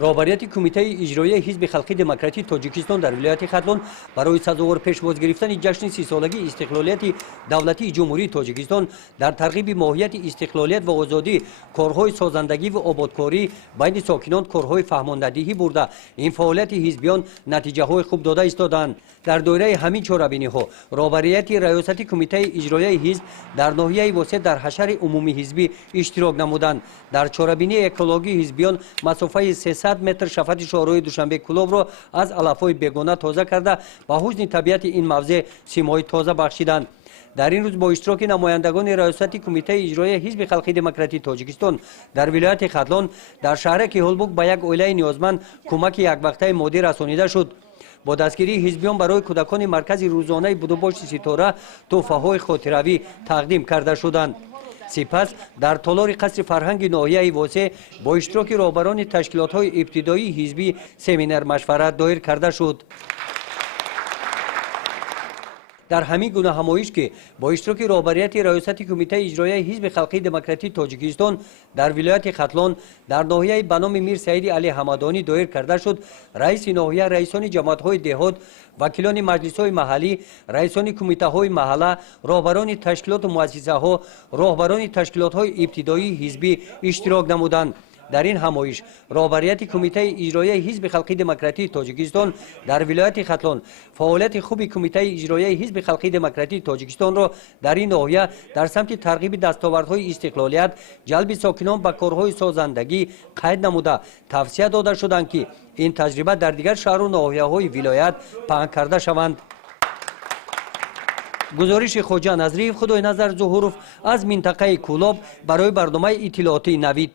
роҳбарияти кумитаи иҷроияи ҳизби халқи демократии тоҷикистон дар вилояти хатлон барои сазовор пешвоз гирифтани ҷашни 30-солагии истиқлолияти давлатии ҷумҳурии тоҷикистон дар тарғиби моҳияти истиқлолият ва озодӣ корҳои созандагӣ ва ободкорӣ байни сокинон корҳои фаҳмондадиҳӣ бурда ин фаъолияти ҳизбиён натиҷаҳои хуб дода истоданд. дар доираи ҳамин чорабиниҳо роҳбарияти раёсати кумитаи иҷроияи ҳизб дар ноҳияи восеъ дар ҳашари умумии ҳизбӣ иштирок намуданд. дар чорабинии экологии ҳизбиён масофаи 300 метр шафати шоҳрои душанбекуловро аз алафҳои бегона тоза карда ба ҳусни табиати ин мавзеъ симои тоза бахшиданд. дар ин рӯз бо иштироки намояндагони раёсати кумитаи иҷроияи ҳизби халқи демократии тоҷикистон дар вилояти хатлон дар шаҳре киҳолбуг ба як оилаи ниёзманд кӯмаки яквақтаи моддӣ расонида шуд. бо дастгирии ҳизбиён барои кӯдакони маркази рӯзонаи будубошти ситора тӯҳфаҳои хотиравӣ тақдим карда шуданд. сипас дар толори қасри фарҳанги ноҳияи восеъ бо иштироки роҳбарони ташкилотҳои ибтидоии ҳизбӣ семинар машварат доир карда шуд. дар ҳамин гуна ҳамоиш ки бо иштироки роҳбарияти раёсати кумитаи иҷроияи ҳизби халқии демократии тоҷикистон дар вилояти хатлон дар ноҳияи ба номи мир саиди али ҳамадонӣ доир карда шуд, раиси ноҳия, раисони ҷамоатҳои деҳот, вакилони маҷлисҳои маҳаллӣ, раисони кумитаҳои маҳалла, роҳбарони ташкилоту муассисаҳо, роҳбарони ташкилотҳои ибтидоии ҳизбӣ иштирок намуданд. дар ин ҳамоиш роҳбарияти кумитаи иҷроияи ҳизби халқи демократии тоҷикистон дар вилояти хатлон фаъолияти хуби кумитаи иҷроияи ҳизби халқи демократии тоҷикистонро дар ин ноҳия дар самти тарғиби дастовардҳои истиқлолият ҷалби сокинон ба корҳои созандагӣ қайд намуда тавсия дода шуданд ки ин таҷриба дар дигар шаҳру ноҳияҳои вилоят паҳн карда шаванд. гузориши хоҷа назриев, худоиназар зуҳуров аз минтақаи кӯлоб барои барномаи иттилоотии Навид.